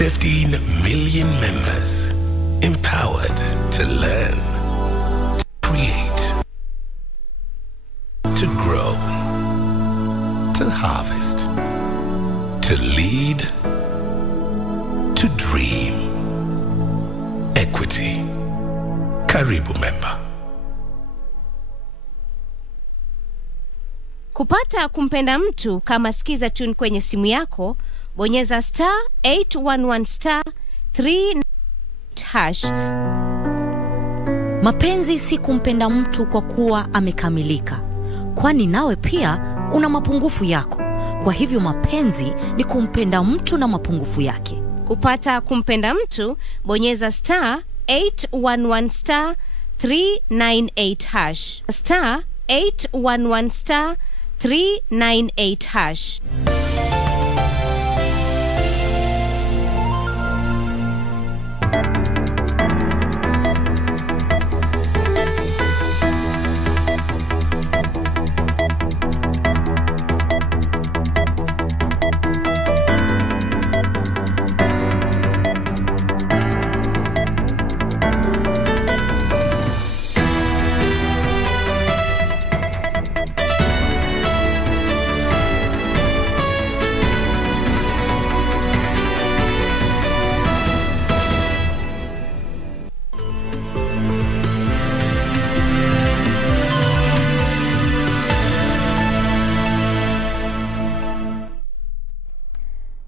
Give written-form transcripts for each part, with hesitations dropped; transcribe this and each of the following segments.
15 million members, empowered to learn, to create, to grow, to harvest, to lead, to dream. Equity. Karibu member. Kupata kumpenda mtu kama skiza tune kwenye simu yako, bonyeza *811*3 hash. Mapenzi si kumpenda mtu kwa kuwa amekamilika, kwani nawe pia una mapungufu yako. Kwa hivyo mapenzi ni kumpenda mtu na mapungufu yake. Kupata kumpenda mtu, bonyeza *811*398 hash. *811*398 hash.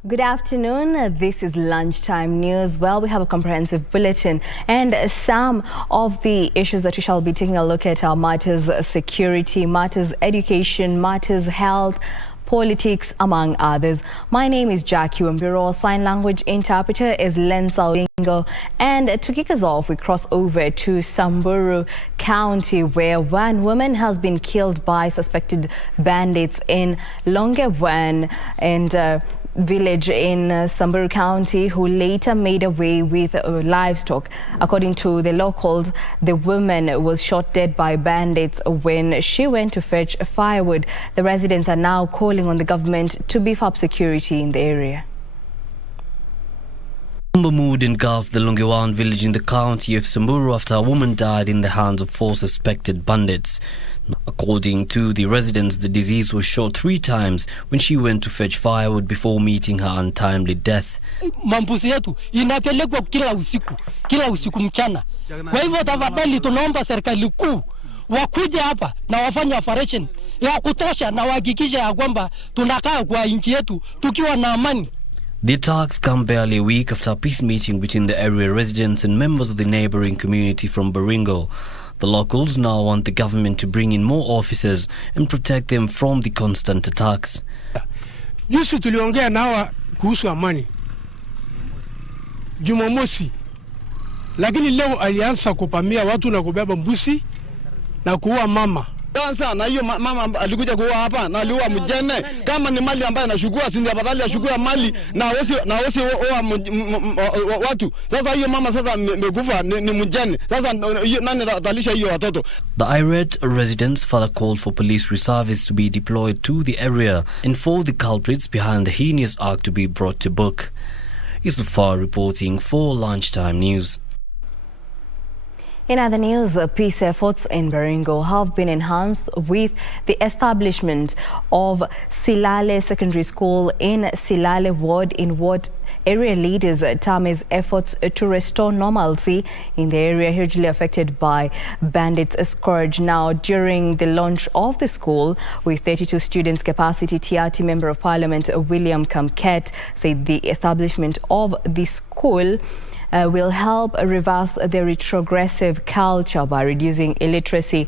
Good afternoon. This is Lunchtime News. Well, we have a comprehensive bulletin, and some of the issues that we shall be taking a look at are matters security, matters education, matters health, politics, among others. My name is Jackie Wambiru. Sign language interpreter is Baringo. And to kick us off, we cross over to Samburu County, where one woman has been killed by suspected bandits in Nyangwa and village in Samburu County, who later made away with livestock. According to the locals, the woman was shot dead by bandits when she went to fetch firewood. The residents are now calling on the government to beef up security in the area. Mood engulfed the Nyangwa village in the county of Samburu after a woman died in the hands of 4 suspected bandits. According to the residents, the deceased was shot 3 times when she went to fetch firewood before meeting her untimely death. Mambuzi yetu inapelekwa kila usiku mchana. Kwa hivyo tafadhali tunaomba serikali kuu wakuje hapa na wafanye operation ya kutosha na wahakikishe ya kwamba tunakaa kwa nchi yetu tukiwa na amani. The attacks come barely a week after a peace meeting between the area residents and members of the neighboring community from Baringo. The locals now want the government to bring in more officers and protect them from the constant attacks. Juzi tuliongea nao kuhusu amani Jumamosi, lakini leo alianza kupamia watu na kubeba mbuzi na kuua mama. Sasa na hiyo mama alikuja kuua hapa na aliua mjane. Kama ni mali ambayo anachukua, si ndio afadhali achukue mali na wasi watu. Sasa hiyo mama sasa amekufa ni mjane. Sasa nani atalisha hiyo watoto? The irate residents further called for police reservists to be deployed to the area and for the culprits behind the heinous act to be brought to book. Isufar reporting for Lunchtime News. In other news, peace efforts in Baringo have been enhanced with the establishment of Silale Secondary School in Silale Ward, in what area leaders term as efforts to restore normalcy in the area hugely affected by bandits' scourge. Now, during the launch of the school with 32 students capacity, TRT Member of Parliament William Kamket said the establishment of the school will help reverse the retrogressive culture by reducing illiteracy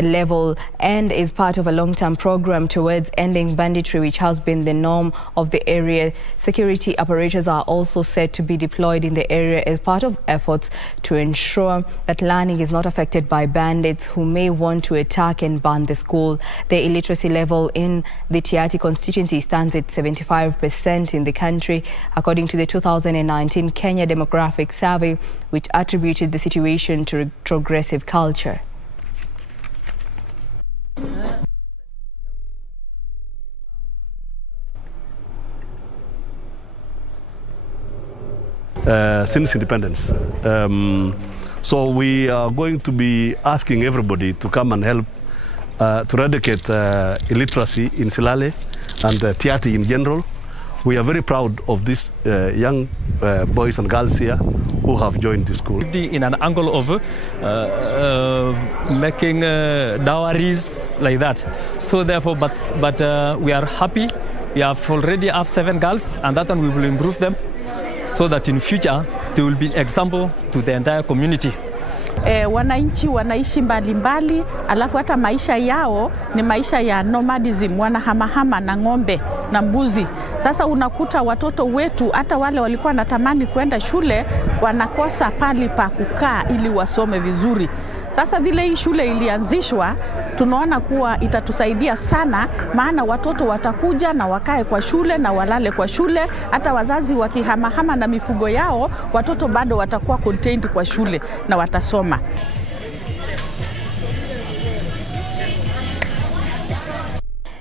level and is part of a long-term program towards ending banditry, which has been the norm of the area. Security apparatus are also set to be deployed in the area as part of efforts to ensure that learning is not affected by bandits who may want to attack and burn the school. The illiteracy level in the Tiati constituency stands at 75% in the country, according to the 2019 Kenya Demographic Survey, which attributed the situation to retrogressive culture. since independence. So we are going to be asking everybody to come and help to eradicate illiteracy in Silale and Tiati in general. We are very proud of these young boys and girls here who have joined the school. In an angle of making dowries like that. So therefore, but we are happy. We have already 7 girls, and that one we will improve them so that in future they will be an example to the entire community. Wananchi wanaishi mbalimbali, alafu hata maisha yao ni maisha ya nomadism, wanahamahama na ng'ombe na mbuzi. Sasa unakuta watoto wetu hata wale walikuwa natamani kwenda shule wanakosa pali pa kukaa ili wasome vizuri. Sasa vile hii shule ilianzishwa, tunaona kuwa itatusaidia sana, maana watoto watakuja na wakae kwa shule na walale kwa shule. Hata wazazi wakihamahama na mifugo yao, watoto bado watakuwa contained kwa shule na watasoma.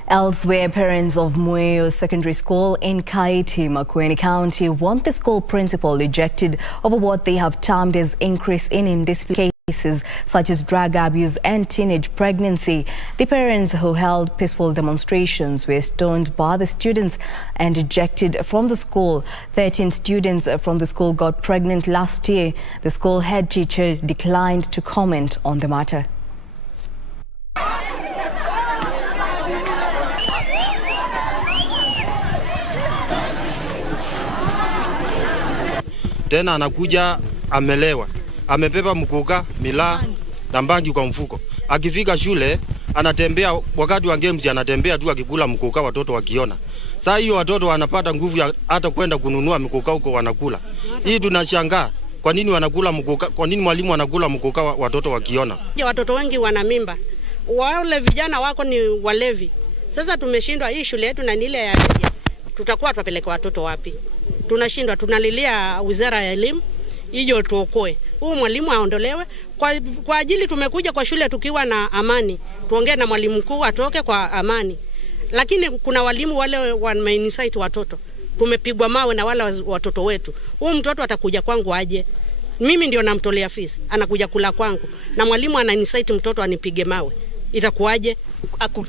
Elsewhere, parents of Mueo Secondary School in Kaiti, Makueni County want the school principal ejected over what they have termed as increase in indiscipline cases such as drug abuse and teenage pregnancy. The parents who held peaceful demonstrations were stoned by the students and ejected from the school. 13 students from the school got pregnant last year. The school head teacher declined to comment on the matter. Tena anakuja amelewa, amebeba mkuka, milaa na mbangi kwa mfuko. Akifika shule anatembea, wakati wa games anatembea tu akikula mkuka, watoto wakiona. Sasa hiyo watoto wanapata nguvu ya hata kwenda kununua mkuka huko wanakula. Hii tunashangaa, kwa nini wanakula mkuka? Kwa nini mwalimu anakula mkuka watoto wakiona? Watoto wengi wana mimba. Wale vijana wako ni walevi. Sasa tumeshindwa hii shule yetu na nile ya tutakuwa tupeleke watoto wapi? Tunashindwa, tunalilia Wizara ya Elimu hiyo tuokoe. Huyu mwalimu aondolewe kwa ajili tumekuja kwa shule tukiwa na amani. Tuongee na mwalimu mkuu atoke kwa amani. Lakini kuna walimu wale wameincite watoto. Tumepigwa mawe na wale watoto wetu. Huyu mtoto atakuja kwangu aje? Mimi ndio namtolea fees. Anakuja kula kwangu. Na mwalimu anaincite mtoto anipige mawe. Itakuwaje?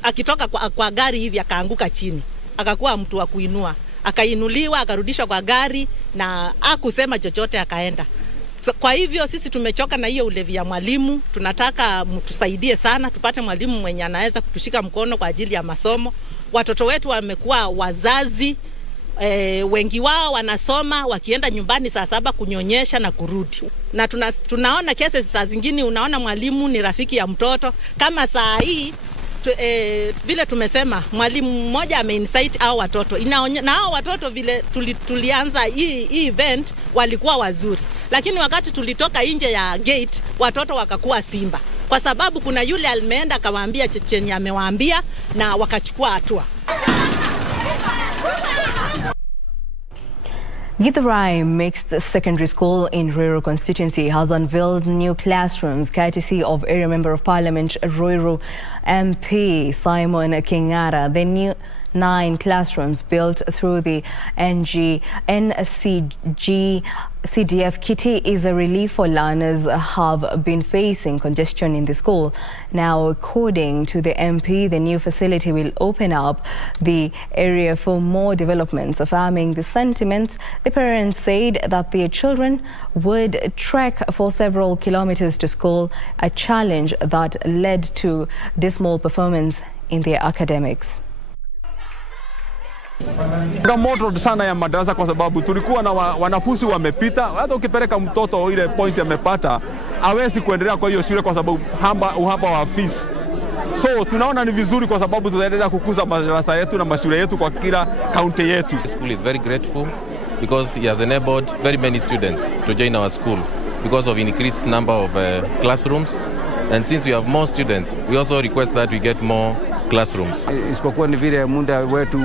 Akitoka kwa gari hivi akaanguka chini. Akakuwa mtu wa kuinua. Akainuliwa, akarudishwa kwa gari na hakusema chochote akaenda. So, kwa hivyo sisi tumechoka na hiyo ulevi ya mwalimu. Tunataka mtusaidie sana, tupate mwalimu mwenye anaweza kutushika mkono kwa ajili ya masomo. Watoto wetu wamekuwa wazazi, wengi wao wanasoma wakienda nyumbani saa 7 kunyonyesha na kurudi. Na tunaona cases saa zingine unaona mwalimu ni rafiki ya mtoto. Kama saa hii vile tumesema mwalimu mmoja ameincite hao watoto. Na hao watoto vile tulianza hii event walikuwa wazuri. Lakini wakati tulitoka nje ya gate watoto wakakuwa simba. Kwa sababu kuna yule alimeenda akawaambia chenye amewaambia na wakachukua hatua. Githurai Mixed Secondary School in Ruiru constituency has unveiled new classrooms courtesy of Area Member of Parliament Ruiru MP Simon Kingara. The new 9 classrooms built through the CDF kitty is a relief for learners who have been facing congestion in the school. Now, according to the MP, the new facility will open up the area for more developments. Affirming the sentiments, the parents said that their children would trek for several kilometers to school, a challenge that led to dismal performance in their academics. Changamoto sana ya madarasa kwa sababu tulikuwa na wanafunzi wamepita, hata ukipeleka mtoto ile point amepata hawezi kuendelea kwa hiyo shule kwa sababu uhaba wa fees. So tunaona ni vizuri kwa sababu tutaendelea kukuza madarasa yetu na mashule yetu kwa kila county yetu. The school is very grateful because he has enabled very many students to join our school because of increased number of classrooms, and since we have more students we also request that we get more classrooms. Isipokuwa ni vile muda wetu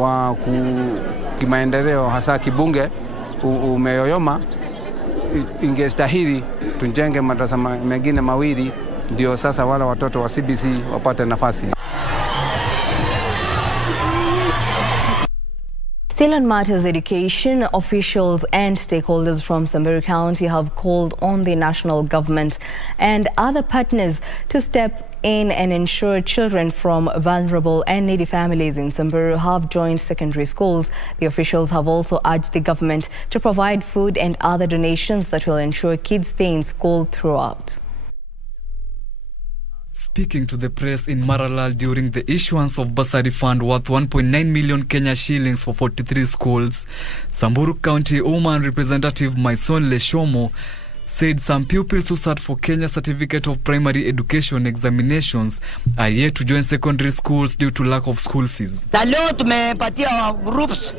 wa kimaendeleo hasa kibunge umeyoyoma, ingestahili tujenge madarasa mengine mawili ndio sasa wala watoto wa CBC wapate nafasi. Still on matters education, officials and stakeholders from Samburu County have called on the national government and other partners to step in and ensure children from vulnerable and needy families in Samburu have joined secondary schools. The officials have also urged the government to provide food and other donations that will ensure kids stay in school throughout. Speaking to the press in Maralal during the issuance of bursary fund worth 1.9 million Kenya shillings for 43 schools, Samburu County Woman Representative Maison Leshomo said some pupils who sat for Kenya Certificate of Primary Education examinations are yet to join secondary schools due to lack of school fees. Na leo tumepatia groups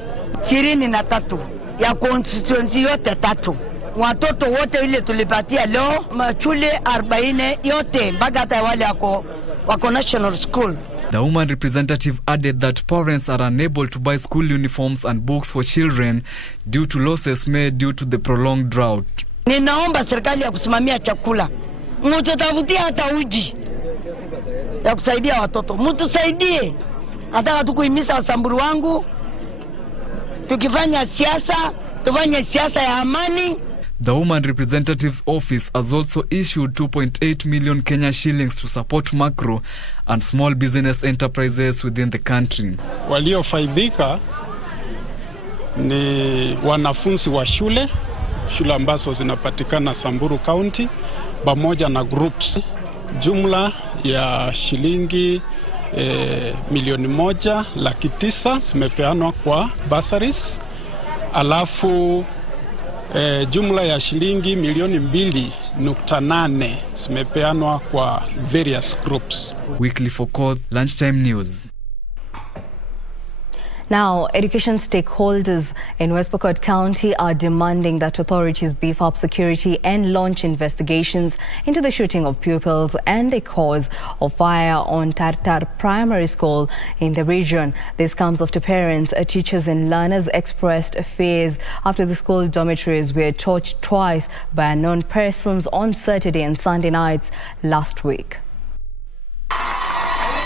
23 ya constituency yote 3. Watoto wote ile tulipatia leo mashule 40 yote mpaka hata wale wako national school. The woman representative added that parents are unable to buy school uniforms and books for children due to losses made due to the prolonged drought. Ninaomba serikali ya kusimamia chakula. Mtutafutia hata uji ya kusaidia watoto. Mtusaidie. Nataka tukuhimiza Wasamburu wangu. Tukifanya siasa, tufanye siasa ya amani. The woman representative's office has also issued 2.8 million Kenya shillings to support macro and small business enterprises within the country. Waliofaidhika ni wanafunzi wa shule ambazo zinapatikana Samburu County pamoja na groups. Jumla ya shilingi 1,900,000 zimepeanwa kwa bursaries. Alafu jumla ya shilingi 2.8 zimepeanwa kwa various groups. Weekly for Code, Lunchtime News. Now, education stakeholders in West Pokot County are demanding that authorities beef up security and launch investigations into the shooting of pupils and the cause of fire on Tartar Primary School in the region. This comes after parents, teachers and learners expressed fears after the school dormitories were torched twice by unknown persons on Saturday and Sunday nights last week.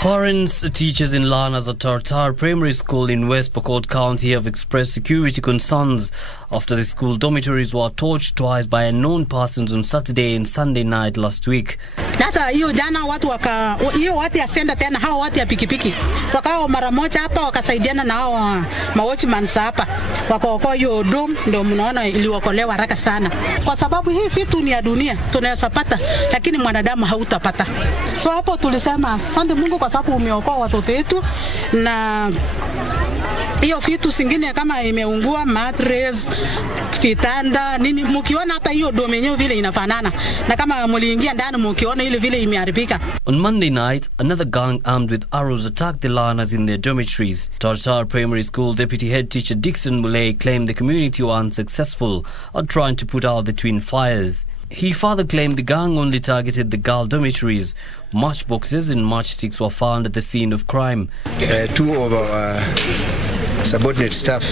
Parents, teachers and learners at Tartar Primary School in West Pokot County have expressed security concerns after the school dormitories were torched twice by unknown persons on Saturday and Sunday night last week. Sasa hiyo jana watu watu ya senda tena hao watu ya pikipiki wakao mara moja hapa wakasaidiana na hao watchman hapa wakaokoa hiyo dom, ndio mnaona iliokolewa haraka sana, kwa sababu hii vitu ni ya dunia tunaweza pata, lakini mwanadamu hautapata. So hapo tulisema asante Mungu kwa sababu umeokoa watoto wetu, na hiyo vitu singine kama imeungua mattress, vitanda nini, mkiona hata hiyo dome yenyewe vile inafanana na kama mliingia ndani mkiona ile vile imeharibika. On Monday night, another gang armed with arrows attacked the learners in their dormitories. Tartar Primary School Deputy Head Teacher Dixon Mulay claimed the community were unsuccessful at trying to put out the twin fires. He further claimed the gang only targeted the girl dormitories. Matchboxes and matchsticks were found at the scene of crime. Two of our subordinate staff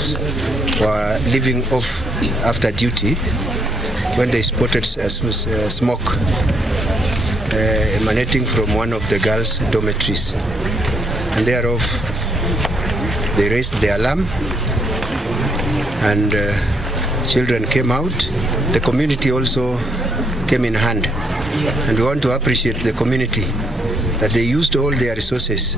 were leaving off after duty when they spotted smoke emanating from one of the girls' dormitories, and thereof they raised the alarm and children came out. The community also came in hand, and we want to appreciate the community that they used all their resources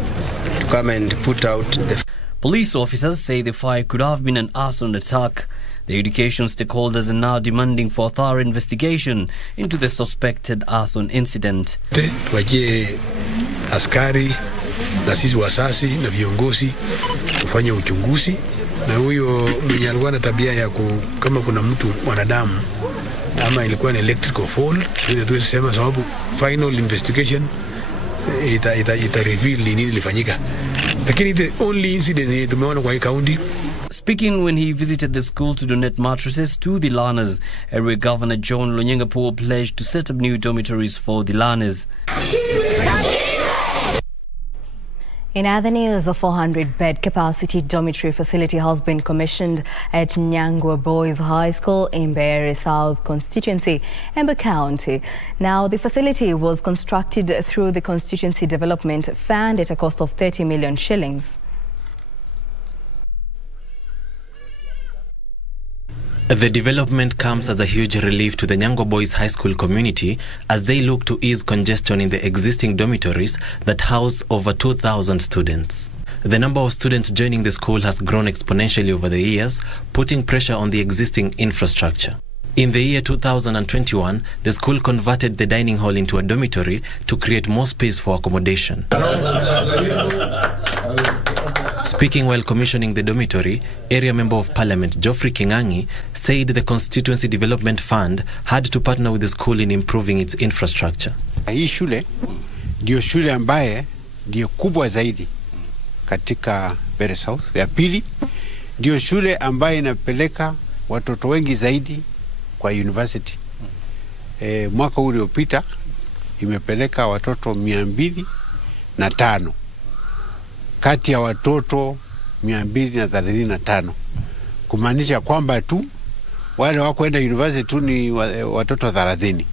to come and put out the... Police officers say the fire could have been an arson attack. The education stakeholders are now demanding for a thorough investigation into the suspected arson incident. Tuwajie askari na sisi wasasi na viongozi kufanya uchunguzi, na huyo mwenye alikuwa na tabia ya kama kuna mtu mwanadamu ama ilikuwa ni electrical fault, ndio tunasema sababu final investigation ita reveal nini ilifanyika, lakini the only incident tumeona kwa hii county. Speaking when he visited the school to donate mattresses to the learners, Area Governor John Lonyengapuo pledged to set up new dormitories for the learners. In other news, a 400-bed capacity dormitory facility has been commissioned at Nyangwa Boys High School in Mbeere South constituency, Embu County. Now, the facility was constructed through the Constituency Development Fund at a cost of 30 million shillings. The development comes as a huge relief to the Nyangwa Boys High School community as they look to ease congestion in the existing dormitories that house over 2,000 students. The number of students joining the school has grown exponentially over the years, putting pressure on the existing infrastructure. In the year 2021, the school converted the dining hall into a dormitory to create more space for accommodation. Speaking while commissioning the dormitory, Area Member of Parliament Geoffrey Kingangi said the Constituency Development Fund had to partner with the school in improving its infrastructure. Hii shule ndio shule ambaye ndio kubwa zaidi katika Bere South. Ya pili ndio shule ambaye inapeleka watoto wengi zaidi kwa university. Mwaka uliopita imepeleka watoto 205 kati ya watoto 235, kumaanisha kwamba tu wale wakwenda university tu ni watoto 30.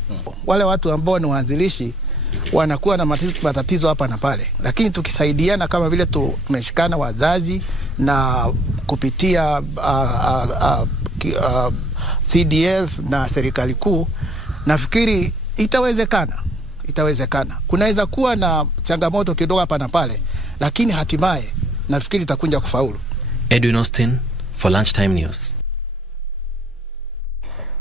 Wale watu ambao ni waanzilishi wanakuwa na matatizo hapa na pale, lakini tukisaidiana kama vile tumeshikana wazazi na kupitia CDF na serikali kuu, nafikiri itawezekana. Kunaweza kuwa na changamoto kidogo hapa na pale, lakini hatimaye nafikiri itakuja kufaulu. Edwin Austin for Lunchtime News.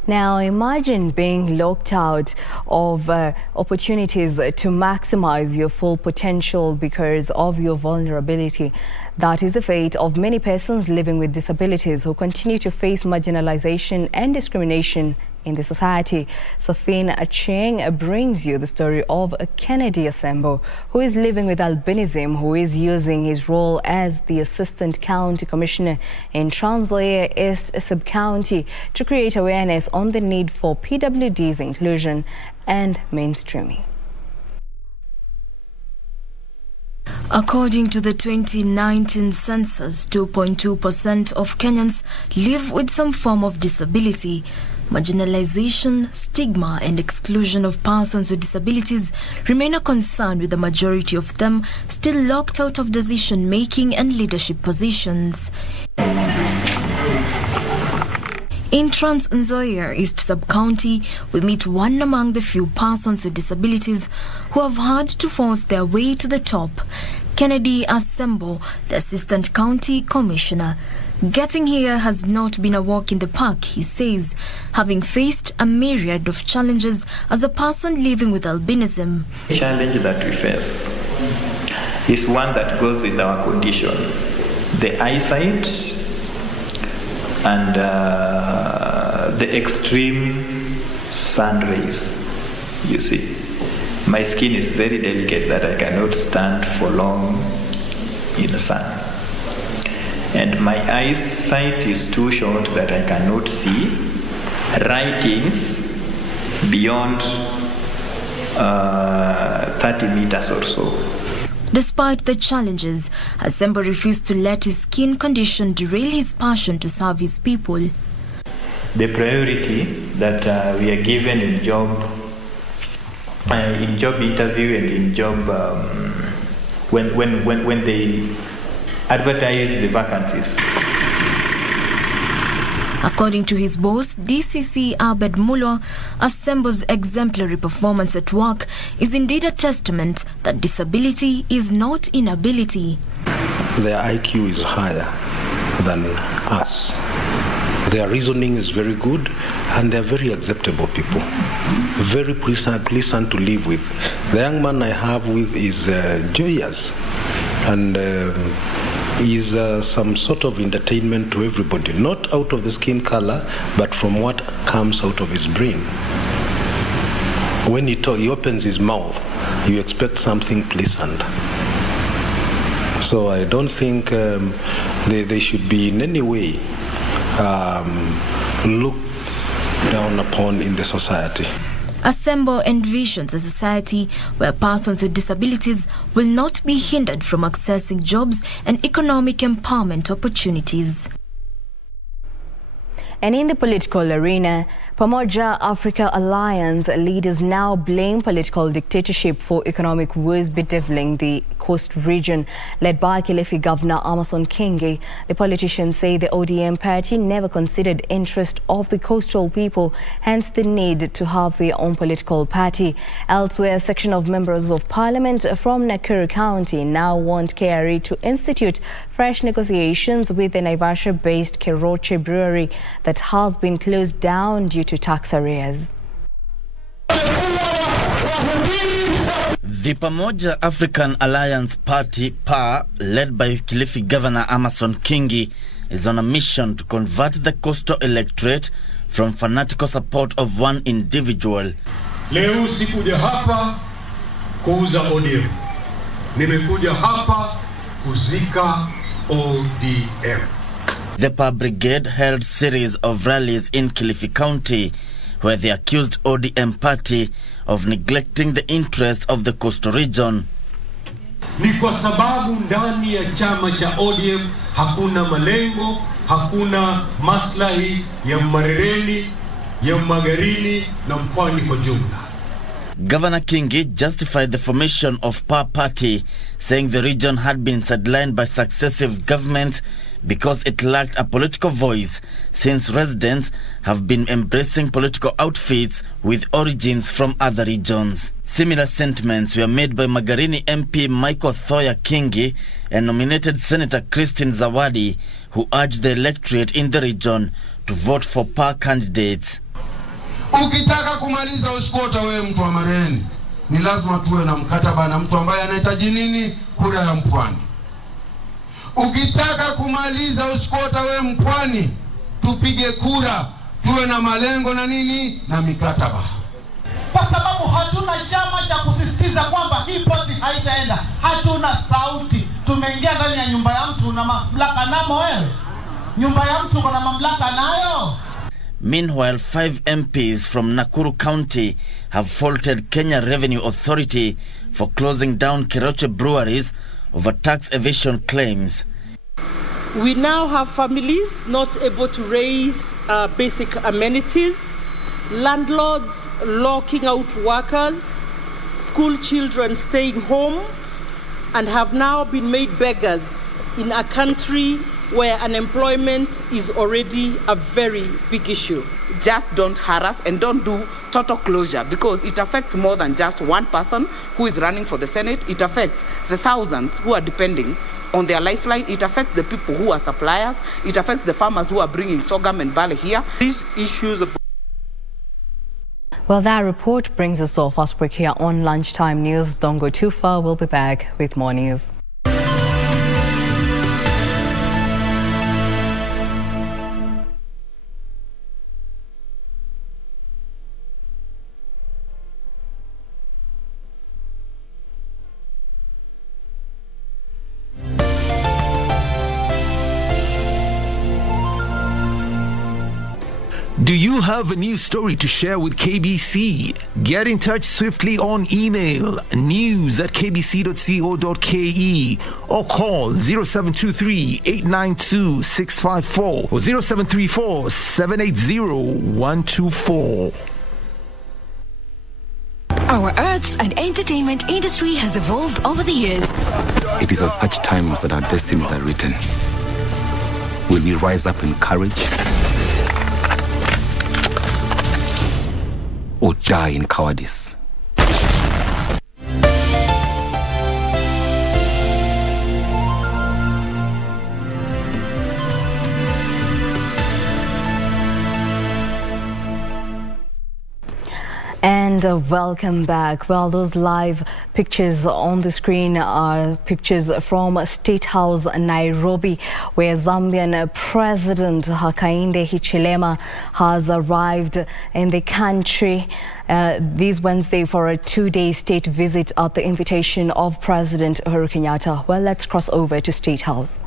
Now, imagine being locked out of opportunities to maximize your full potential because of your vulnerability. That is the fate of many persons living with disabilities who continue to face marginalization and discrimination in the society. Safin Acheng brings you the story of Kennedy Asembo, who is living with albinism, who is using his role as the Assistant County Commissioner in Trans Nzoia East Sub-County to create awareness on the need for PWD's inclusion and mainstreaming. According to the 2019 census, 2.2% of Kenyans live with some form of disability. Marginalization, stigma, and exclusion of persons with disabilities remain a concern, with the majority of them still locked out of decision-making and leadership positions. In Trans Nzoia East Sub-County, we meet one among the few persons with disabilities who have had to force their way to the top. Kennedy Asembo, the Assistant County Commissioner. Getting here has not been a walk in the park, he says, having faced a myriad of challenges as a person living with albinism. The challenge that we face is one that goes with our condition. The eyesight and the extreme sun rays, you see. My skin is very delicate that I cannot stand for long in the sun. And my eyesight is too short that I cannot see writings beyond 30 meters or so. Despite the challenges, Asembo refused to let his skin condition derail his passion to serve his people. The priority that we are given in job interview and in job when they advertise the vacancies. According to his boss, DCC Abed Mulo, Asembo's exemplary performance at work is indeed a testament that disability is not inability. Their IQ is higher than us. Their reasoning is very good, and they're very acceptable people. Very pleasant to live with. The young man I have with is joyous, and is some sort of entertainment to everybody, not out of the skin color, but from what comes out of his brain. When he opens his mouth, you expect something pleasant. So I don't think they should be in any way looked down upon in the society. Asembo envisions a society where persons with disabilities will not be hindered from accessing jobs and economic empowerment opportunities. And in the political arena, Pamoja Africa Alliance leaders now blame political dictatorship for economic woes bedeviling the coast region. Led by Kilifi Governor Amason Kingi, the politicians say the ODM party never considered interest of the coastal people, hence the need to have their own political party. Elsewhere, a section of members of parliament from Nakuru County now want KRA to institute fresh negotiations with the Naivasha-based Keroche brewery that has been closed down due to tax arrears. The Pamoja African Alliance Party, PA, led by Kilifi Governor Amason Kingi, is on a mission to convert the coastal electorate from fanatical support of one individual. Leo sikuja hapa kuuza ODM. Nimekuja hapa kuzika ODM. The PA brigade held series of rallies in Kilifi County, where they accused ODM party of neglecting the interests of the coastal region. Ni kwa sababu ndani ya chama cha ODM hakuna malengo, hakuna maslahi ya Marereni, ya Magarini na Mpwani kwa jumla. Governor Kingi justified the formation of PA party, saying the region had been sidelined by successive governments because it lacked a political voice, since residents have been embracing political outfits with origins from other regions. Similar sentiments were made by Magarini MP Michael Thoya Kingi and nominated Senator Christine Zawadi, who urged the electorate in the region to vote for PA candidates. Ukitaka kumaliza uskota wewe mtu wa Marereni, ni lazima tuwe na mkataba na mtu ambaye anahitaji nini? Kura ya Mpwani. Ukitaka kumaliza uskota wewe Mpwani, tupige kura, tuwe na malengo na nini? Na mikataba. Kwa sababu hatuna chama cha kusisitiza kwamba hii poti haitaenda. Hatuna sauti. Tumeingia ndani ya nyumba ya mtu na mamlaka namo wewe. Nyumba ya mtu kuna mamlaka nayo. Meanwhile, 5 MPs from Nakuru County have faulted Kenya Revenue Authority for closing down Keroche breweries over tax evasion claims. We now have families not able to raise basic amenities, landlords locking out workers, school children staying home, and have now been made beggars in a country where unemployment is already a very big issue. Just don't harass and don't do total closure, because it affects more than just one person who is running for the Senate. It affects the thousands who are depending on their lifeline. It affects the people who are suppliers. It affects the farmers who are bringing sorghum and barley here. These issues. Well, that report brings us to our first break here on Lunchtime News. Don't go too far. We'll be back with more news. Do you have a news story to share with KBC? Get in touch swiftly on email news@kbc.co.ke or call 0723-892-654 or 0734-780-124. Our arts and entertainment industry has evolved over the years. It is at such times that our destinies are written. Will we rise up in courage or die in cowardice? And welcome back. Well, those live pictures on the screen are pictures from State House, Nairobi, where Zambian President Hakainde Hichilema has arrived in the country this Wednesday for a 2-day state visit at the invitation of President Uhuru Kenyatta. Well, let's cross over to State House.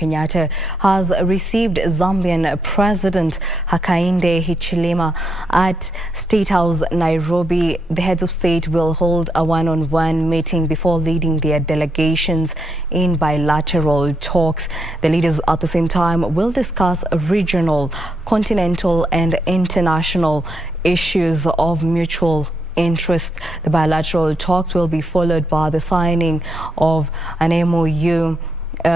Kenyatta has received Zambian President Hakainde Hichilema at State House, Nairobi. The heads of state will hold a one-on-one meeting before leading their delegations in bilateral talks. The leaders at the same time will discuss regional, continental and international issues of mutual interest. The bilateral talks will be followed by the signing of an MOU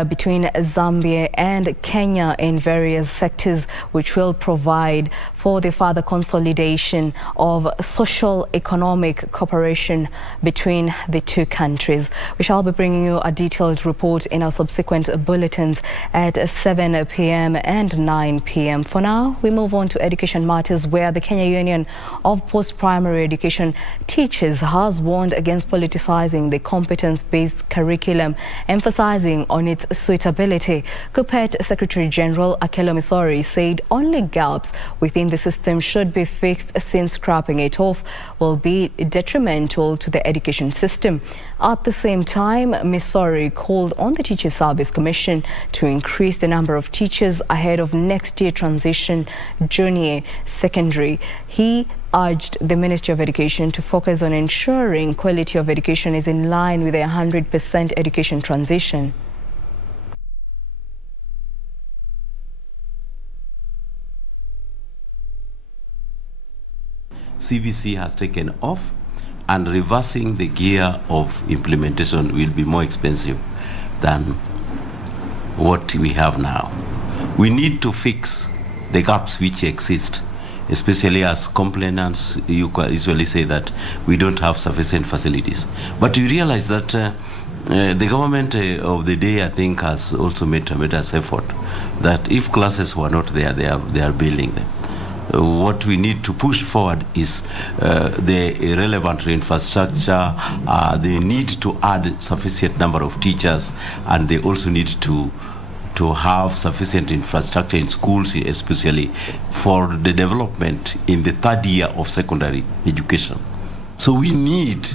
between Zambia and Kenya in various sectors, which will provide for the further consolidation of social economic cooperation between the two countries. We shall be bringing you a detailed report in our subsequent bulletins at 7 p.m. and 9 p.m. For now, we move on to education matters, where the Kenya Union of Post-Primary Education Teachers has warned against politicizing the competence-based curriculum, emphasizing on its suitability. KUPPET Secretary General Akelo Misori said only gaps within the system should be fixed, since scrapping it off will be detrimental to the education system. At the same time, Misori called on the Teacher Service Commission to increase the number of teachers ahead of next year transition junior secondary. He urged the Ministry of Education to focus on ensuring quality of education is in line with a 100% education transition. CBC has taken off, and reversing the gear of implementation will be more expensive than what we have now. We need to fix the gaps which exist, especially as complainants usually say that we don't have sufficient facilities. But we realize that the government of the day, I think, has also made tremendous effort that if classes were not there, they are building them. What we need to push forward is the relevant infrastructure. They need to add sufficient number of teachers, and they also need to have sufficient infrastructure in schools, especially for the development in the third year of secondary education. So we need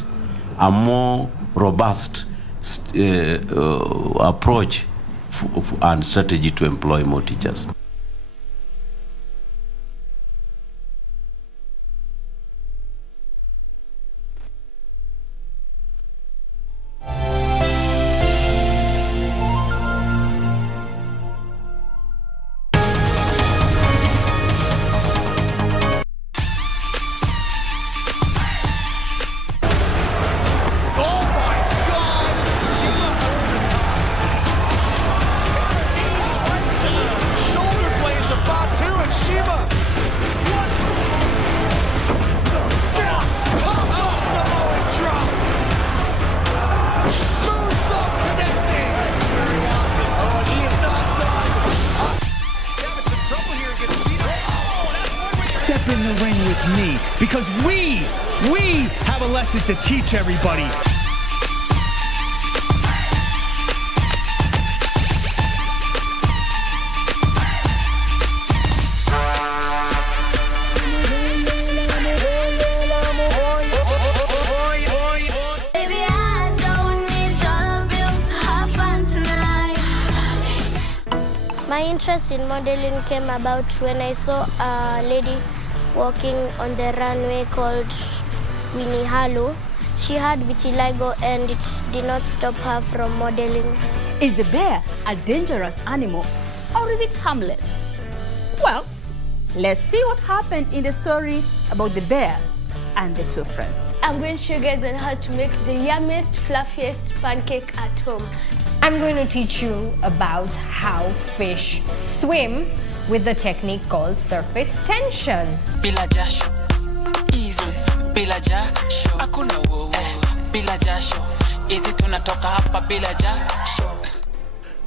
a more robust approach and strategy to employ more teachers. In the ring with me, because we have a lesson to teach everybody. My interest in modeling came about when I saw a lady walking on the runway called Winnie Harlow. She had vitiligo and it did not stop her from modeling. Is the bear a dangerous animal, or is it harmless? Well, let's see what happened in the story about the bear and the two friends. I'm going to show you guys on how to make the yummiest, fluffiest pancake at home. I'm going to teach you about how fish swim with the technique called surface tension. Bila jasho, easy. Bila jasho, hakuna wowo. Bila jasho, easy tunatoka hapa bila jasho.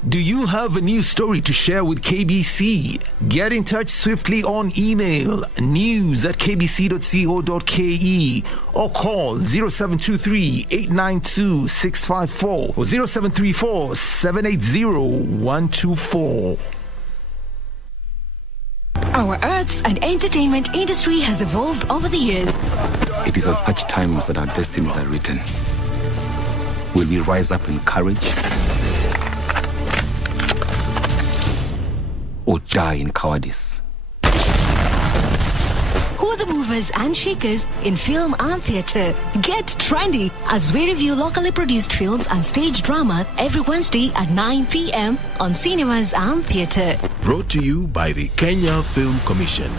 Do you have a news story to share with KBC? Get in touch swiftly on email news@kbc.co.ke or call 0723-892-654 or 0734-780-124. Our arts and entertainment industry has evolved over the years. It is at such times that our destinies are written. Will we rise up in courage or die in cowardice. Who are the movers and shakers in film and theatre? Get trendy as we review locally produced films and stage drama every Wednesday at 9 p.m. on Cinemas and Theatre. Brought to you by the Kenya Film Commission.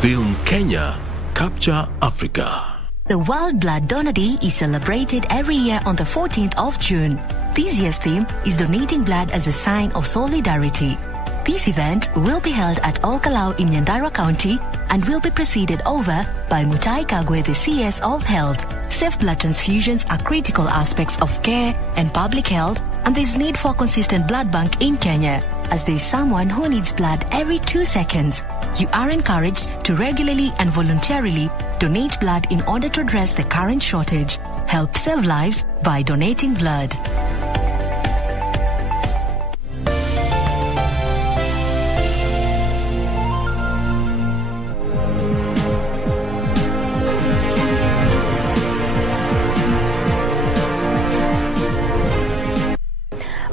Film Kenya, Capture Africa. The World Blood Donor Day is celebrated every year on the 14th of June. This year's theme is donating blood as a sign of solidarity. This event will be held at Olkalau in Nyandarua County and will be presided over by Mutai Kagwe, the CS of Health. Safe blood transfusions are critical aspects of care and public health, and there is need for a consistent blood bank in Kenya, as there is someone who needs blood every 2 seconds. You are encouraged to regularly and voluntarily donate blood in order to address the current shortage. Help save lives by donating blood.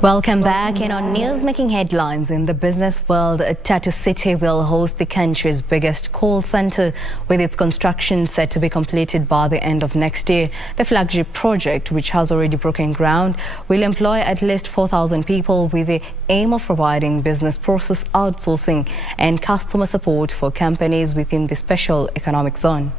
Welcome back. And on news making headlines in the business world, Tatu City will host the country's biggest call center, with its construction set to be completed by the end of next year. The flagship project, which has already broken ground, will employ at least 4,000 people with the aim of providing business process outsourcing and customer support for companies within the special economic zone.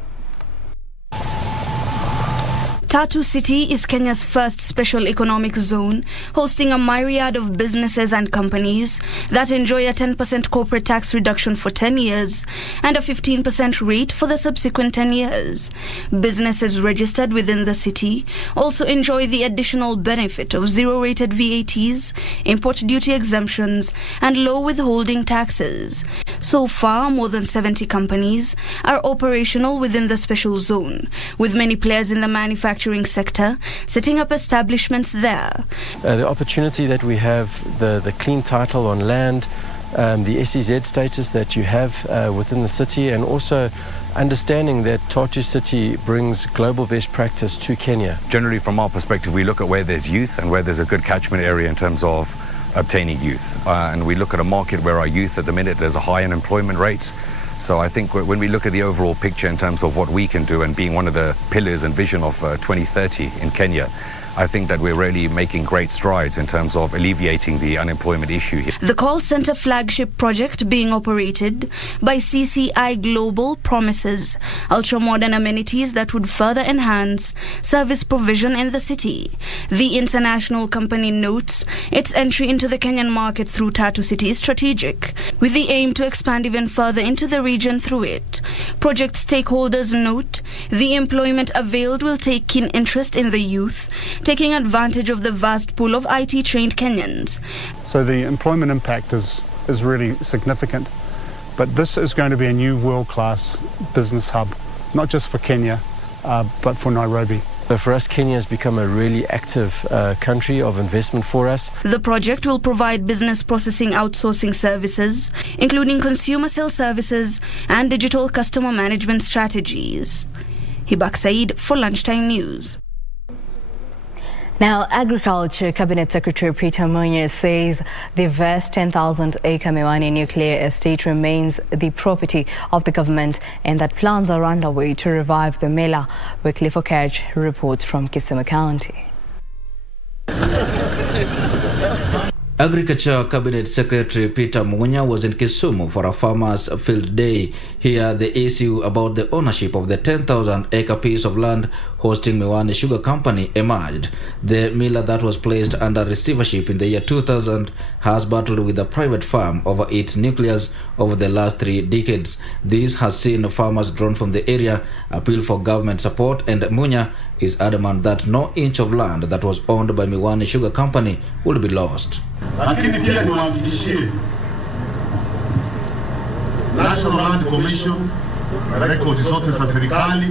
Tatu City is Kenya's first special economic zone, hosting a myriad of businesses and companies that enjoy a 10% corporate tax reduction for 10 years and a 15% rate for the subsequent 10 years. Businesses registered within the city also enjoy the additional benefit of zero-rated VATs, import duty exemptions, and low withholding taxes. So far, more than 70 companies are operational within the special zone, with many players in the manufacturing sector setting up establishments there. The opportunity that we have, the clean title on land, the SEZ status that you have within the city, and also understanding that Tatu City brings global best practice to Kenya. Generally, from our perspective, we look at where there's youth and where there's a good catchment area in terms of obtaining youth. And we look at a market where our youth at the minute, there's a high unemployment rate. So I think when we look at the overall picture in terms of what we can do and being one of the pillars and vision of 2030 in Kenya, I think that we're really making great strides in terms of alleviating the unemployment issue here. The call center flagship project being operated by CCI Global promises ultra-modern amenities that would further enhance service provision in the city. The international company notes its entry into the Kenyan market through Tatu City is strategic, with the aim to expand even further into the region through it. Project stakeholders note the employment availed will take keen interest in the youth, taking advantage of the vast pool of IT-trained Kenyans. So the employment impact is really significant, but this is going to be a new world-class business hub, not just for Kenya, but for Nairobi. So for us, Kenya has become a really active country of investment for us. The project will provide business processing outsourcing services, including consumer sales services and digital customer management strategies. Hibak Said for Lunchtime News. Now, Agriculture Cabinet Secretary Peter Munya says the vast 10,000-acre Miwani nuclear estate remains the property of the government and that plans are underway to revive the Mela. Weekly Focage reports from Kisumu County. Agriculture Cabinet Secretary Peter Munya was in Kisumu for a farmers' field day. Here, the issue about the ownership of the 10,000-acre piece of land hosting Miwani Sugar Company emerged. The miller that was placed under receivership in the year 2000 has battled with a private firm over its nucleus over the last 3 decades. This has seen farmers drawn from the area appeal for government support, and Munya is adamant that no inch of land that was owned by Miwani Sugar Company will be lost. Lakini pia niwahakikishie National Land Commission na rekodi zote za serikali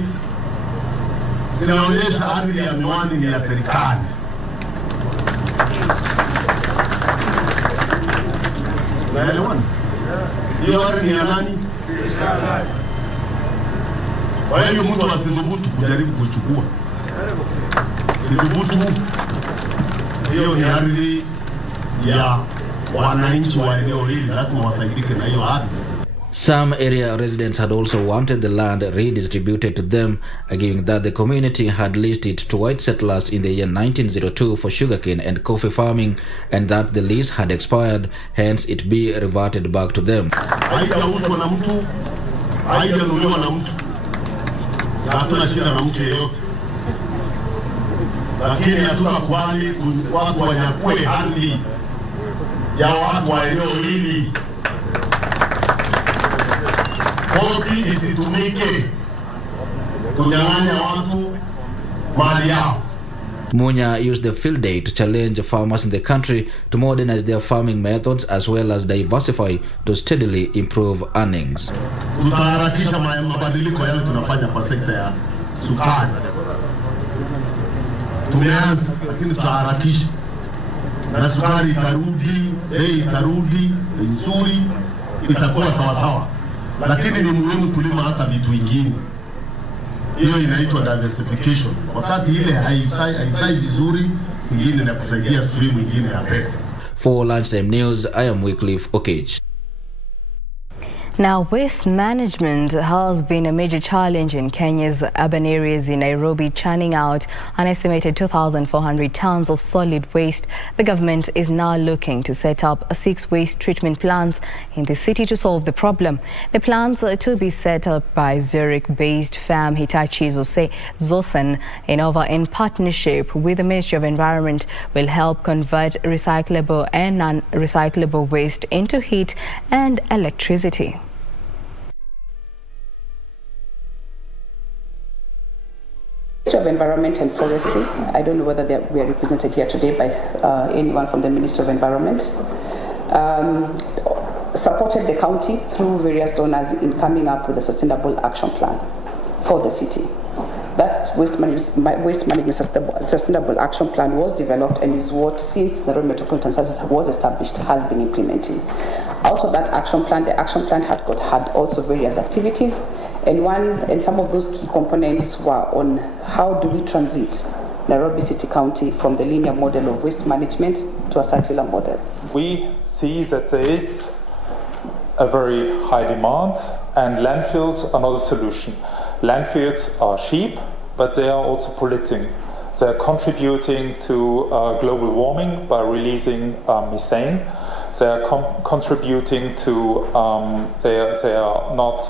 zinaonyesha ardhi ya Miwani ni ya serikali. Naelewana? Hiyo ardhi ni ya nani? Kwa hiyo mtu asidhubutu kujaribu kuchukua. Sidhubutu. Hiyo ni ardhi ya wananchi wa eneo hili lazima wasaidike na hiyo ardhi. Some area residents had also wanted the land redistributed to them, arguing that the community had leased it to white settlers in the year 1902 for sugarcane and coffee farming, and that the lease had expired, hence it be reverted back to them. Haijauzwa na mtu, haijanunuliwa na mtu, hatuna shida na mtu yeyote, lakini hatutakubali watu wanyakue ardhi ya watu wa eneo hili. Koti isitumike kunyang'anya watu mali yao. Munya used the field day to challenge farmers in the country to modernize their farming methods as well as diversify to steadily improve earnings. Tutaharakisha mabadiliko yale tunafanya kwa sekta ya sukari. Tumeanza, lakini tutaharakisha. Na sukari itarudi, nzuri, itakuwa sawa sawa. Lakini ni muhimu kulima hata vitu vingine. Hiyo inaitwa diversification. Wakati ile haisai vizuri, ingine na kusaidia stream ingine ya pesa. For Lunchtime News, I am Wycliffe Okech. Now, waste management has been a major challenge in Kenya's urban areas. In Nairobi, churning out an estimated 2,400 tons of solid waste. The government is now looking to set up 6 waste treatment plants in the city to solve the problem. The plants to be set up by Zurich-based firm Hitachi Zosen in partnership with the Ministry of Environment will help convert recyclable and non-recyclable waste into heat and electricity. Ministry of Environment and Forestry, I don't know whether we are represented here today by anyone from the Ministry of Environment, supported the county through various donors in coming up with a sustainable action plan for the city. That waste management sustainable action plan was developed and is what, since the Road Metropolitan Service was established, has been implementing. Out of that action plan, the action plan had also various activities. And some of those key components were on how do we transit Nairobi City County from the linear model of waste management to a circular model. We see that there is a very high demand, and landfills are not a solution. Landfills are cheap, but they are also polluting. They are contributing to global warming by releasing methane. They are contributing to they are not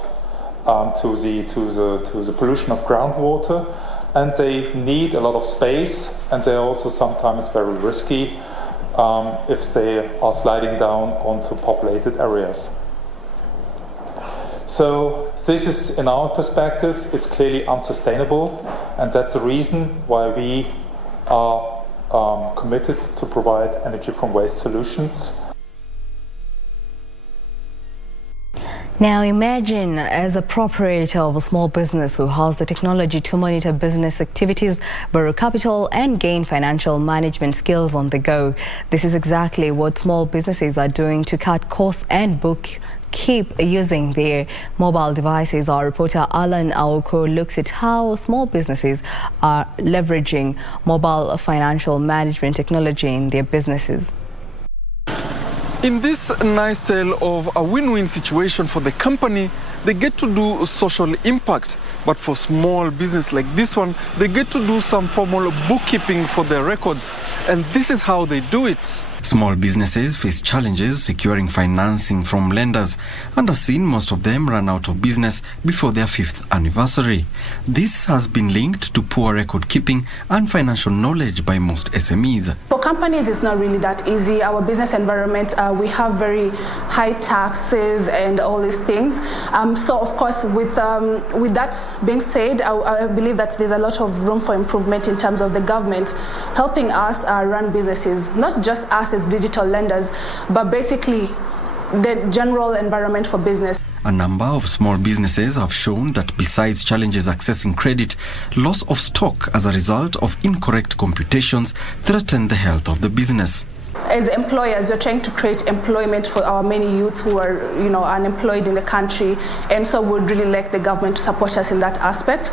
to the pollution of groundwater, and they need a lot of space, and they are also sometimes very risky if they are sliding down onto populated areas. So this is, in our perspective, is clearly unsustainable, and that's the reason why we are committed to provide energy from waste solutions. Now imagine as a proprietor of a small business who has the technology to monitor business activities, borrow capital and gain financial management skills on the go. This is exactly what small businesses are doing to cut costs and keep using their mobile devices. Our reporter Alan Aoko looks at how small businesses are leveraging mobile financial management technology in their businesses. In this nice tale of a win-win situation for the company, they get to do social impact. But for small business like this one, they get to do some formal bookkeeping for their records. And this is how they do it. Small businesses face challenges securing financing from lenders, and as seen, most of them run out of business before their 5th anniversary. This has been linked to poor record keeping and financial knowledge by most SMEs. For companies, it's not really that easy. Our business environment, we have very high taxes and all these things. So, of course, with that being said, I believe that there's a lot of room for improvement in terms of the government helping us run businesses, not just us as digital lenders, but basically the general environment for business. A number of small businesses have shown that besides challenges accessing credit, loss of stock as a result of incorrect computations threaten the health of the business. As employers, we're trying to create employment for our many youth who are, unemployed in the country, and so we'd really like the government to support us in that aspect.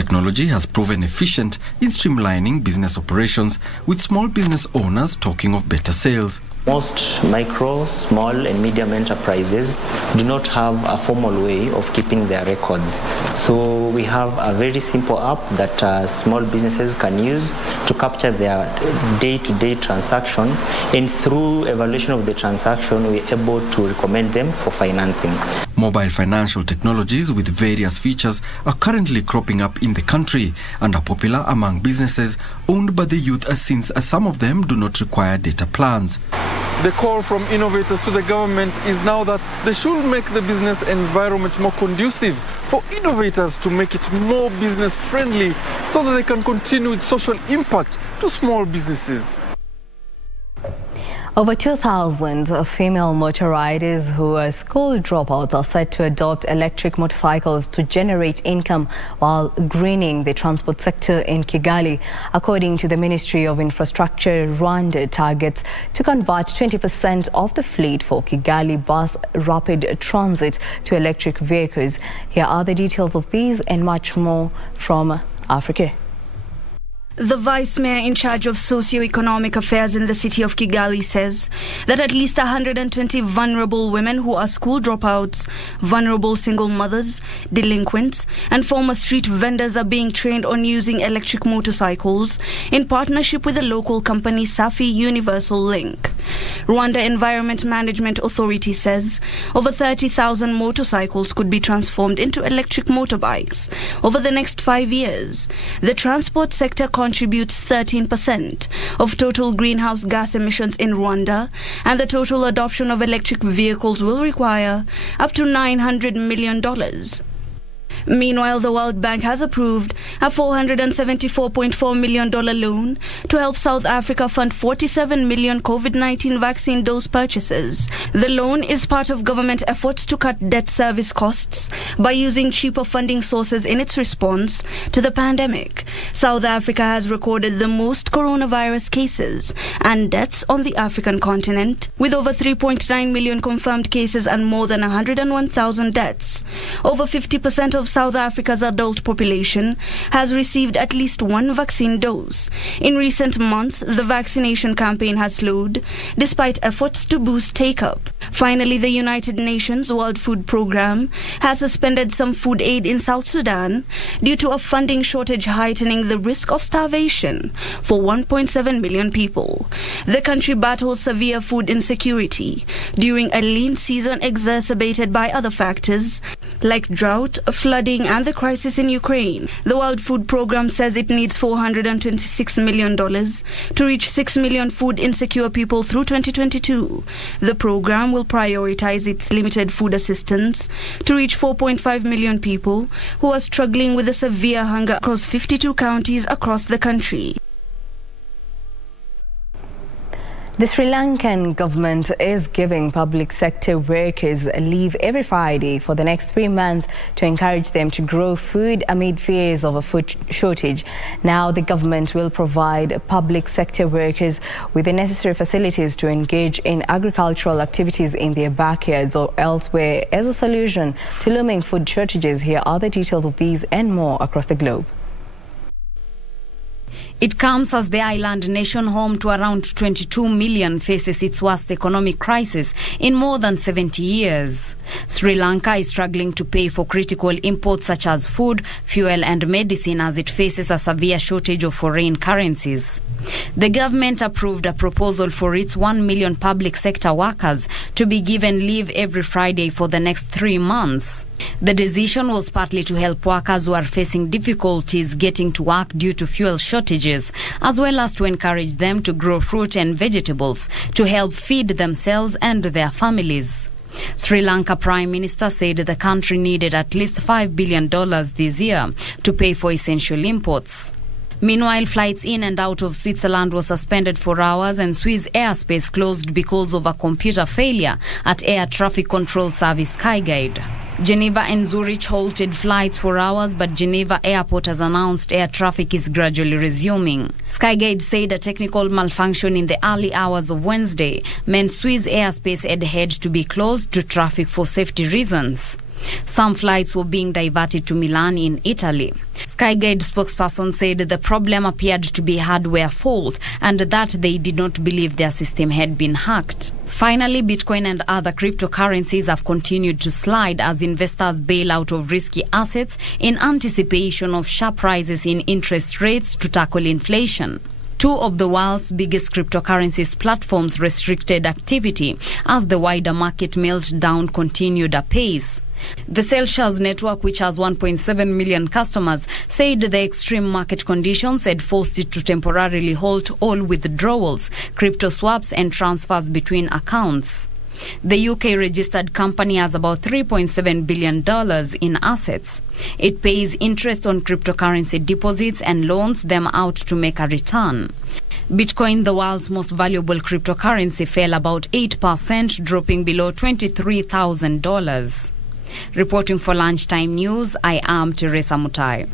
Technology has proven efficient in streamlining business operations, with small business owners talking of better sales. Most micro, small and medium enterprises do not have a formal way of keeping their records. So we have a very simple app that small businesses can use to capture their day-to-day transaction, and through evaluation of the transaction, we're able to recommend them for financing. Mobile financial technologies with various features are currently cropping up in the country and are popular among businesses owned by the youth, since some of them do not require data plans. The call from innovators to the government is now that they should make the business environment more conducive for innovators to make it more business friendly so that they can continue with social impact to small businesses. Over 2,000 female motor riders who are school dropouts are set to adopt electric motorcycles to generate income while greening the transport sector in Kigali. According to the Ministry of Infrastructure, Rwanda targets to convert 20% of the fleet for Kigali bus rapid transit to electric vehicles. Here are the details of these and much more from Africa. The Vice Mayor in charge of socio-economic affairs in the city of Kigali says that at least 120 vulnerable women who are school dropouts, vulnerable single mothers, delinquents, and former street vendors are being trained on using electric motorcycles in partnership with the local company Safi Universal Link. Rwanda Environment Management Authority says over 30,000 motorcycles could be transformed into electric motorbikes over the next 5 years. The transport sector contributes 13% of total greenhouse gas emissions in Rwanda, and the total adoption of electric vehicles will require up to $900 million. Meanwhile, the World Bank has approved a $474.4 million loan to help South Africa fund 47 million COVID-19 vaccine dose purchases. The loan is part of government efforts to cut debt service costs by using cheaper funding sources in its response to the pandemic. South Africa has recorded the most coronavirus cases and deaths on the African continent, with over 3.9 million confirmed cases and more than 101,000 deaths. Over 50% of South Africa's adult population has received at least one vaccine dose. In recent months, the vaccination campaign has slowed despite efforts to boost take-up. Finally, the United Nations World Food Programme has suspended some food aid in South Sudan due to a funding shortage heightening the risk of starvation for 1.7 million people. The country battles severe food insecurity during a lean season exacerbated by other factors like drought, flooding, and the crisis in Ukraine. The World Food Programme says it needs $426 million to reach 6 million food insecure people through 2022. The program will prioritize its limited food assistance to reach 4.5 million people who are struggling with a severe hunger across 52 counties across the country. The Sri Lankan government is giving public sector workers leave every Friday for the next 3 months to encourage them to grow food amid fears of a food shortage. Now the government will provide public sector workers with the necessary facilities to engage in agricultural activities in their backyards or elsewhere as a solution to looming food shortages. Here are the details of these and more across the globe. It comes as the island nation, home to around 22 million, faces its worst economic crisis in more than 70 years. Sri Lanka is struggling to pay for critical imports such as food, fuel and medicine as it faces a severe shortage of foreign currencies. The government approved a proposal for its 1 million public sector workers to be given leave every Friday for the next 3 months. The decision was partly to help workers who are facing difficulties getting to work due to fuel shortages, as well as to encourage them to grow fruit and vegetables to help feed themselves and their families. Sri Lanka Prime Minister said the country needed at least $5 billion this year to pay for essential imports. Meanwhile, flights in and out of Switzerland were suspended for hours and Swiss airspace closed because of a computer failure at Air Traffic Control Service SkyGuide. Geneva and Zurich halted flights for hours, but Geneva Airport has announced air traffic is gradually resuming. SkyGuide said a technical malfunction in the early hours of Wednesday meant Swiss airspace had to be closed to traffic for safety reasons. Some flights were being diverted to Milan in Italy. Skyguide spokesperson said the problem appeared to be hardware fault and that they did not believe their system had been hacked. Finally, Bitcoin and other cryptocurrencies have continued to slide as investors bail out of risky assets in anticipation of sharp rises in interest rates to tackle inflation. Two of the world's biggest cryptocurrencies platforms restricted activity as the wider market meltdown continued apace. The Celsius network, which has 1.7 million customers, said the extreme market conditions had forced it to temporarily halt all withdrawals, crypto swaps and transfers between accounts. The UK-registered company has about $3.7 billion in assets. It pays interest on cryptocurrency deposits and loans them out to make a return. Bitcoin, the world's most valuable cryptocurrency, fell about 8%, dropping below $23,000. Reporting for Lunchtime News, I am Teresa Mutai.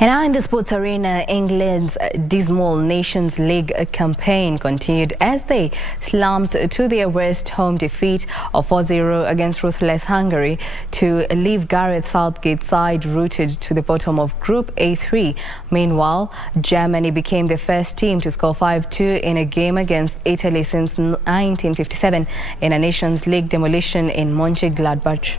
And now in the sports arena, England's dismal Nations League campaign continued as they slumped to their worst home defeat of 4-0 against ruthless Hungary to leave Gareth Southgate's side rooted to the bottom of Group A3. Meanwhile, Germany became the first team to score 5-2 in a game against Italy since 1957 in a Nations League demolition in Mönchengladbach.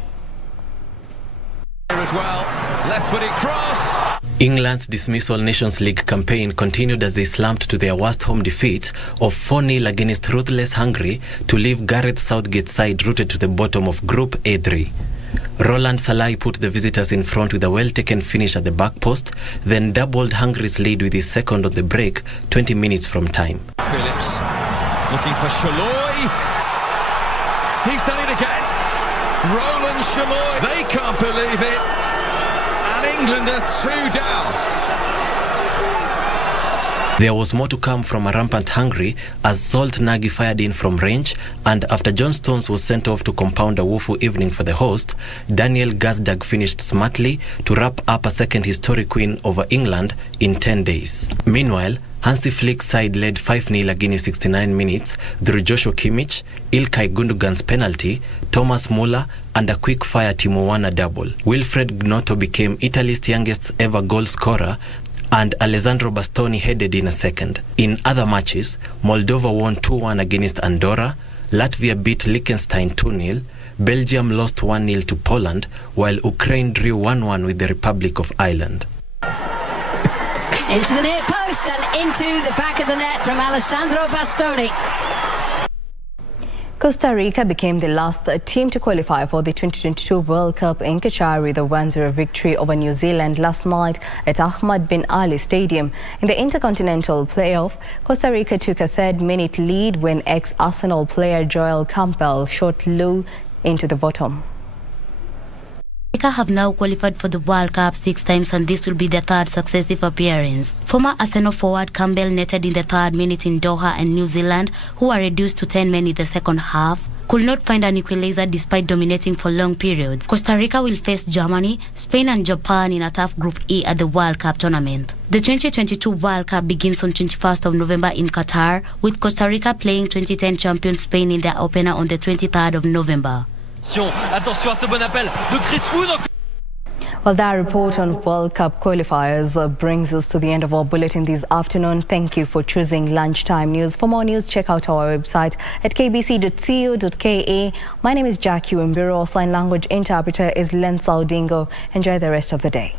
As well, left-footed cross. England's dismissal Nations League campaign continued as they slumped to their worst home defeat of 4-0 against ruthless Hungary to leave Gareth Southgate's side rooted to the bottom of Group A3. Roland Salai put the visitors in front with a well-taken finish at the back post, then doubled Hungary's lead with his second on the break 20 minutes from time. Phillips looking for Shaloi. He's done it again. Roland Shaloi. They can't believe it. England are 2 down. There was more to come from a rampant Hungary as Zsolt Nagy fired in from range, and after John Stones was sent off to compound a woeful evening for the host, Daniel Gazdag finished smartly to wrap up a second historic win over England in 10 days. Meanwhile, Hansi Flick's side led 5-0 again in 69 minutes through Joshua Kimmich, Ilkay Gundogan's penalty, Thomas Muller, and a quick-fire Timo Werner double. Wilfred Gnotto became Italy's youngest ever goal scorer, and Alessandro Bastoni headed in a second. In other matches, Moldova won 2-1 against Andorra, Latvia beat Liechtenstein 2-0, Belgium lost 1-0 to Poland, while Ukraine drew 1-1 with the Republic of Ireland. Into the near post and into the back of the net from Alessandro Bastoni. Costa Rica became the last team to qualify for the 2022 World Cup in Qatar with a 1-0 victory over New Zealand last night at Ahmad bin Ali Stadium. In the Intercontinental Playoff, Costa Rica took a third-minute lead when ex-Arsenal player Joel Campbell shot low into the bottom. Costa Rica have now qualified for the World Cup 6 times, and this will be their third successive appearance. Former Arsenal forward Campbell netted in the 3rd minute in Doha, and New Zealand, who were reduced to 10 men in the second half, could not find an equalizer despite dominating for long periods. Costa Rica will face Germany, Spain and Japan in a tough Group E at the World Cup tournament. The 2022 World Cup begins on 21st of November in Qatar, with Costa Rica playing 2010 champion Spain in their opener on the 23rd of November. Attention à ce bon appel de Chris Wood. Well, that report on World Cup qualifiers brings us to the end of our bulletin this afternoon. Thank you for choosing Lunchtime News. For more news, check out our website at kbc.co.ke. My name is Jackie Wambiru. Our sign language interpreter is Len Saudingo. Enjoy the rest of the day.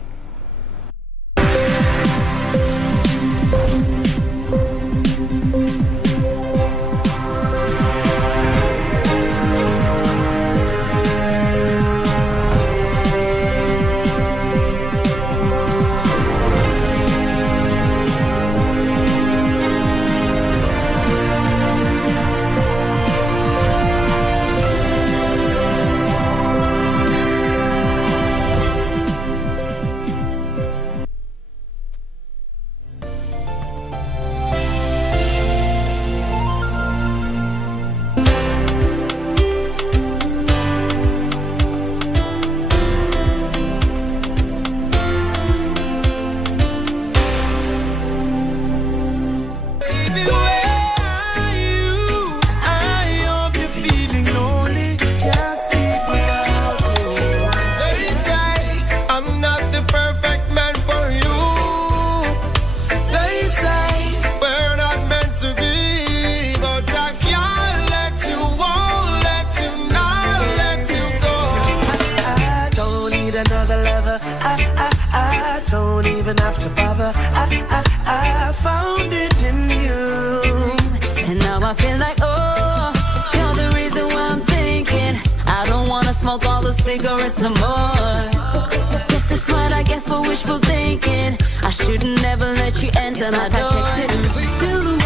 don't even have to bother. I found it in you. And now I feel like, oh, you're the reason why I'm thinking I don't wanna smoke all the cigarettes no more. This is what I get for wishful thinking. I shouldn't never let you enter my door. Still the